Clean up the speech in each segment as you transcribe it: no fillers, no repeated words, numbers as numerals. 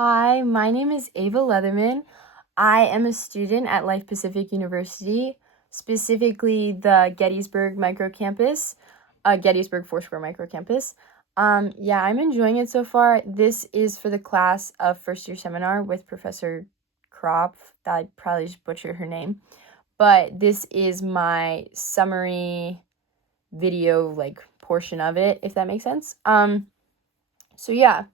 Hi, my name is Ava Leatherman. I am a student at Life Pacific University, specifically the Gettysburg microcampus, Gettysburg Foursquare microcampus. Yeah, I'm enjoying it so far. This is for the class of first year seminar with Professor Kropf. I probably just butchered her name, but this is my summary video portion of it, if that makes sense. So yeah.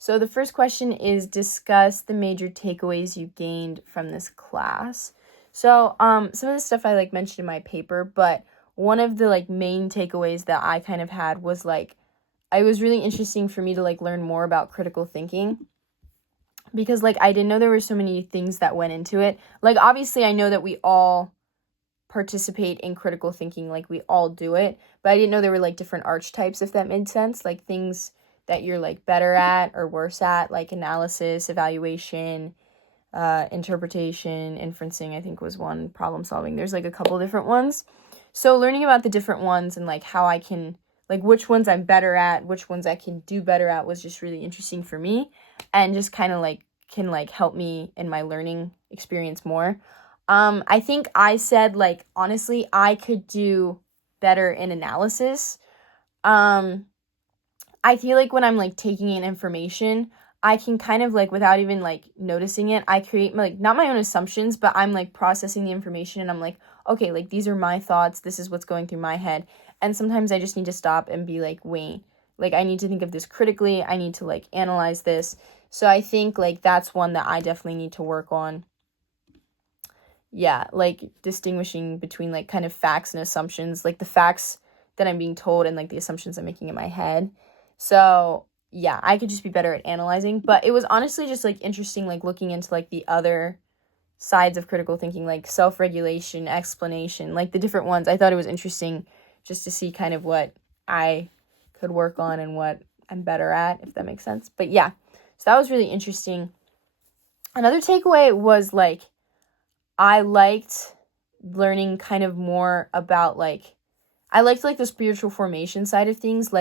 So the first question is discuss the major takeaways you gained from this class. So some of the stuff I mentioned in my paper, but one of the main takeaways that I kind of had was it was really interesting for me to learn more about critical thinking because I didn't know there were so many things that went into it. Obviously I know that we all participate in critical thinking, we all do it, but I didn't know there were different archetypes, if that made sense, things that you're better at or worse at, analysis, evaluation, interpretation, inferencing, I think was one, problem solving. There's a couple different ones. So learning about the different ones and how I can which ones I'm better at, which ones I can do better at was just really interesting for me and just kind of can help me in my learning experience more. I think I said honestly I could do better in analysis. I feel when I'm taking in information, I can kind of without even noticing it, I create not my own assumptions, but I'm processing the information and I'm okay, these are my thoughts, this is what's going through my head. And sometimes I just need to stop and be wait, I need to think of this critically, I need to analyze this. So I think that's one that I definitely need to work on. Yeah, distinguishing between kind of facts and assumptions, the facts that I'm being told and the assumptions I'm making in my head. So yeah, I could just be better at analyzing, but it was honestly just interesting looking into the other sides of critical thinking, self-regulation, explanation, the different ones. I thought it was interesting just to see kind of what I could work on and what I'm better at, if that makes sense. But yeah, so that was really interesting. Another takeaway was I liked learning kind of more about I liked the spiritual formation side of things.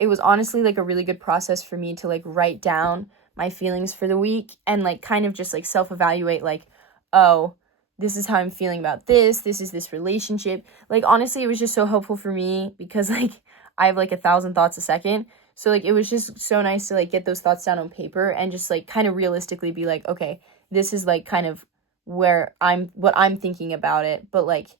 It was honestly a really good process for me to write down my feelings for the week and kind of just self-evaluate oh, this is how I'm feeling about this is this relationship. Honestly, it was just so helpful for me because I have 1,000 thoughts a second. So it was just so nice to get those thoughts down on paper and just kind of realistically be okay, this is kind of what I'm thinking about it, but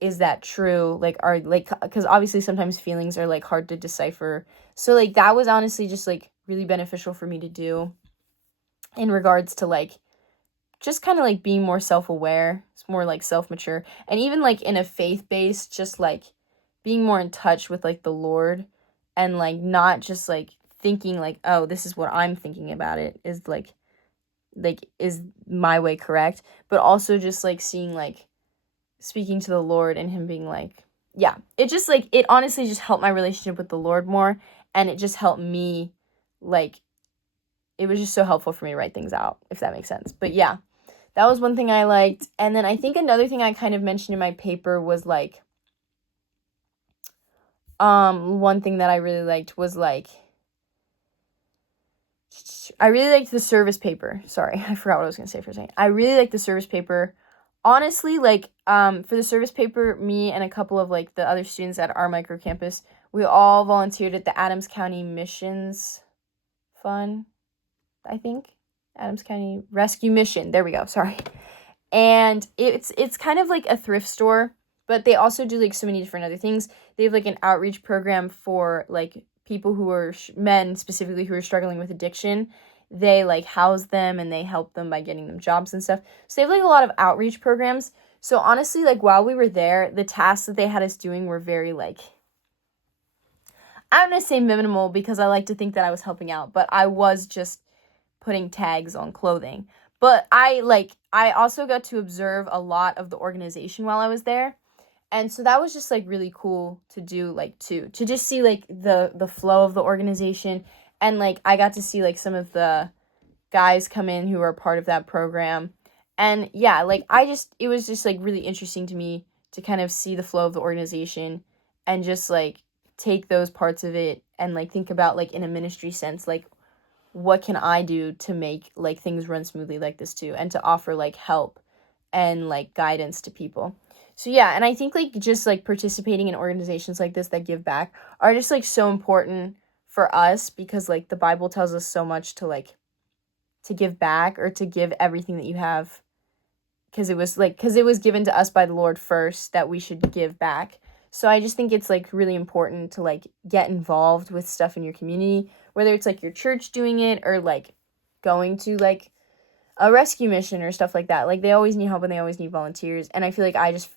is that true? Are because obviously sometimes feelings are hard to decipher. So that was honestly just really beneficial for me to do in regards to just kind of being more self-aware. It's more self-mature, and even in a faith-based, just being more in touch with the Lord and not just thinking oh, this is what I'm thinking about it is is my way correct, but also just seeing speaking to the Lord and him being yeah, it just it honestly just helped my relationship with the Lord more, and it just helped me it was just so helpful for me to write things out, if that makes sense. But yeah, that was one thing I liked. And then I think another thing I kind of mentioned in my paper was one thing that I really liked was I really liked the service paper. Sorry, I forgot what I was going to say for a second. I really liked the service paper. Honestly, for the service paper, me and a couple of the other students at our micro campus, we all volunteered at the Adams County Missions Fund, I think. Adams County Rescue Mission. There we go. Sorry. And it's kind of a thrift store, but they also do so many different other things. They have an outreach program for people who are men specifically who are struggling with addiction. They house them and they help them by getting them jobs and stuff. So they have a lot of outreach programs. So honestly, while we were there, the tasks that they had us doing were very I'm gonna say minimal because I like to think that I was helping out, but I was just putting tags on clothing. But I also got to observe a lot of the organization while I was there. And so that was just really cool to do to just see the flow of the organization. And I got to see some of the guys come in who are part of that program. And yeah, it was just really interesting to me to kind of see the flow of the organization and just take those parts of it and think about in a ministry sense what can I do to make like things run smoothly like this too, and to offer like help and like guidance to people. So yeah, and I think like just like participating in organizations like this that give back are just like so important for us, because like the Bible tells us so much to like to give back, or to give everything that you have, because it was given to us by the Lord first that we should give back. So I just think it's like really important to like get involved with stuff in your community, whether it's like your church doing it, or like going to like a rescue mission or stuff like that. Like they always need help and they always need volunteers. And I feel like I just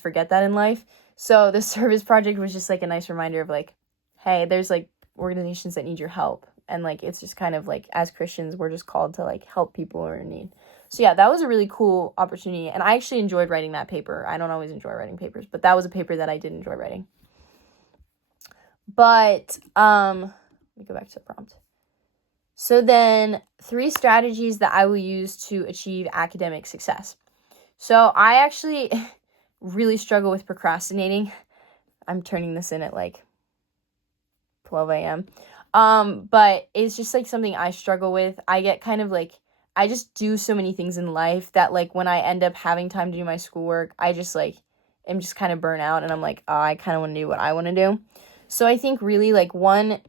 forget that in life. So the service project was just like a nice reminder of like, hey, there's like organizations that need your help. And like, it's just kind of like, as Christians, we're just called to like help people who are in need. So yeah, that was a really cool opportunity. And I actually enjoyed writing that paper. I don't always enjoy writing papers, but that was a paper that I did enjoy writing. But, let me go back to the prompt. So then 3 strategies that I will use to achieve academic success. So I actually really struggle with procrastinating. I'm turning this in at like 12 a.m. But it's just like something I struggle with. I get kind of like, I just do so many things in life that like when I end up having time to do my schoolwork, I just like am just kind of burnt out, and I'm like, oh, I kind of want to do what I want to do. So I think really like one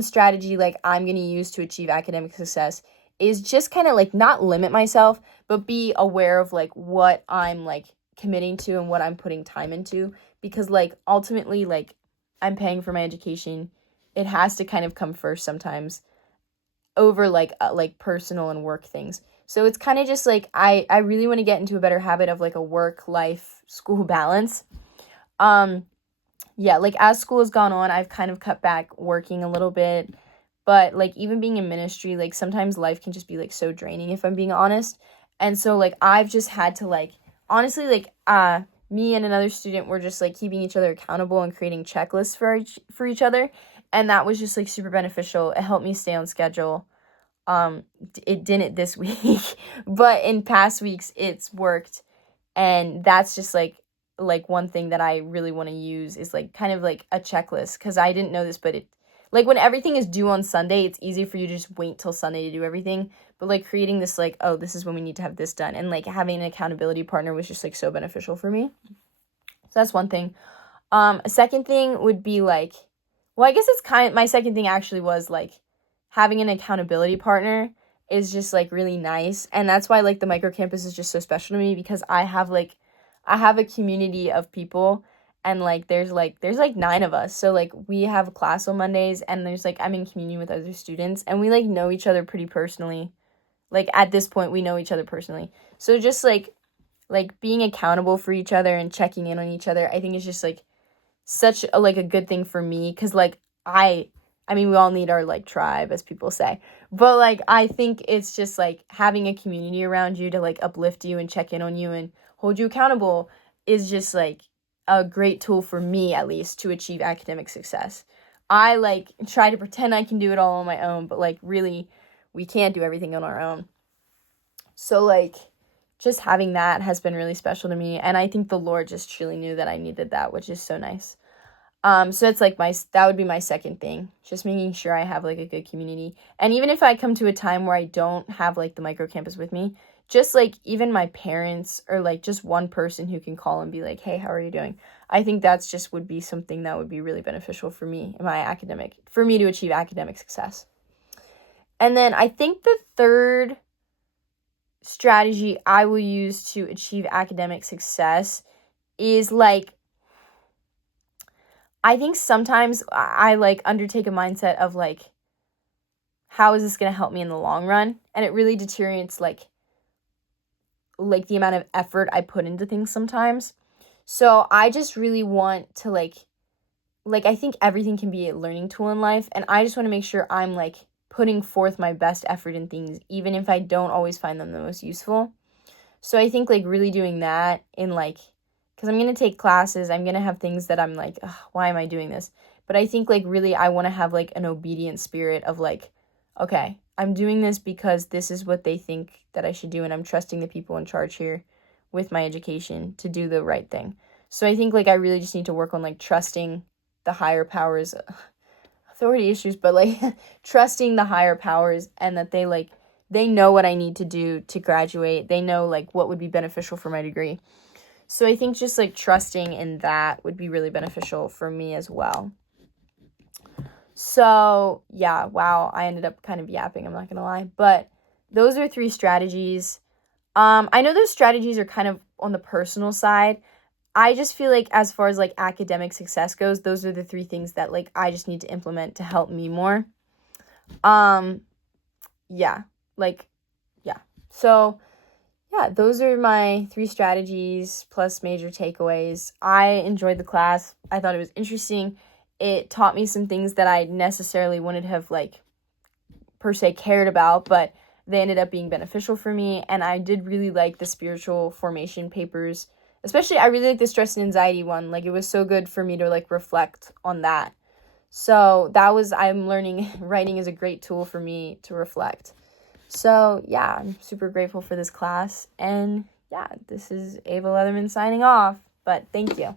strategy like I'm going to use to achieve academic success is just kind of like not limit myself, but be aware of like what I'm like committing to and what I'm putting time into, because like ultimately like I'm paying for my education. It has to kind of come first sometimes over like personal and work things. So it's kind of just like I really want to get into a better habit of like a work life school balance. Yeah, like as school has gone on, I've kind of cut back working a little bit, but like even being in ministry, like sometimes life can just be like so draining, if I'm being honest. And so like I've just had to like honestly like me and another student were just like keeping each other accountable and creating checklists for each other, and that was just like super beneficial. It helped me stay on schedule. It didn't this week, but in past weeks it's worked, and that's just like one thing that I really want to use is like kind of like a checklist, because I didn't know this, but it like when everything is due on Sunday, it's easy for you to just wait till Sunday to do everything. But like creating this like, oh, this is when we need to have this done, and like having an accountability partner was just like so beneficial for me. So that's one thing. A second thing would be like, well, I guess it's kind of, my second thing actually was like having an accountability partner is just like really nice. And that's why like the micro campus is just so special to me, because I have a community of people, and like there's like 9 of us. So like we have class on Mondays, and there's like I'm in communion with other students, and we like know each other pretty personally. Like at this point we know each other personally. So just like being accountable for each other and checking in on each other, I think is just like such a like a good thing for me, cuz like I mean we all need our like tribe, as people say. But like I think it's just like having a community around you to like uplift you and check in on you and hold you accountable is just like a great tool for me, at least, to achieve academic success. I like try to pretend I can do it all on my own, but like really we can't do everything on our own. So like just having that has been really special to me, and I think the Lord just truly knew that I needed that, which is so nice. So it's like that would be my second thing, just making sure I have like a good community. And even if I come to a time where I don't have like the micro campus with me, just like even my parents, or like just one person who can call and be like, hey, how are you doing? I think that's just would be something that would be really beneficial for me for me to achieve academic success. And then I think the third strategy I will use to achieve academic success is like, I think sometimes I like undertake a mindset of like, how is this going to help me in the long run? And it really deteriorates like the amount of effort I put into things sometimes. So I just really want to like I think everything can be a learning tool in life, and I just want to make sure I'm like putting forth my best effort in things, even if I don't always find them the most useful. So I think like really doing that in like, because I'm going to take classes, I'm going to have things that I'm like, why am I doing this? But I think like really I want to have like an obedient spirit of like, okay, I'm doing this because this is what they think that I should do, and I'm trusting the people in charge here with my education to do the right thing. So I think like I really just need to work on like trusting the higher powers of authority issues, but like trusting the higher powers and that they know what I need to do to graduate. They know like what would be beneficial for my degree. So I think just like trusting in that would be really beneficial for me as well. So yeah, wow, I ended up kind of yapping, I'm not gonna lie. But those are 3 strategies. I know those strategies are kind of on the personal side. I just feel like as far as like academic success goes, those are the 3 things that like I just need to implement to help me more. Yeah, like, yeah. So yeah, those are my 3 strategies plus major takeaways. I enjoyed the class. I thought it was interesting. It taught me some things that I necessarily wouldn't have like per se cared about, but they ended up being beneficial for me. And I did really like the spiritual formation papers. Especially, I really like the stress and anxiety one. Like, it was so good for me to like reflect on that. So I'm learning writing is a great tool for me to reflect. So yeah, I'm super grateful for this class. And yeah, this is Ava Leatherman signing off. But thank you.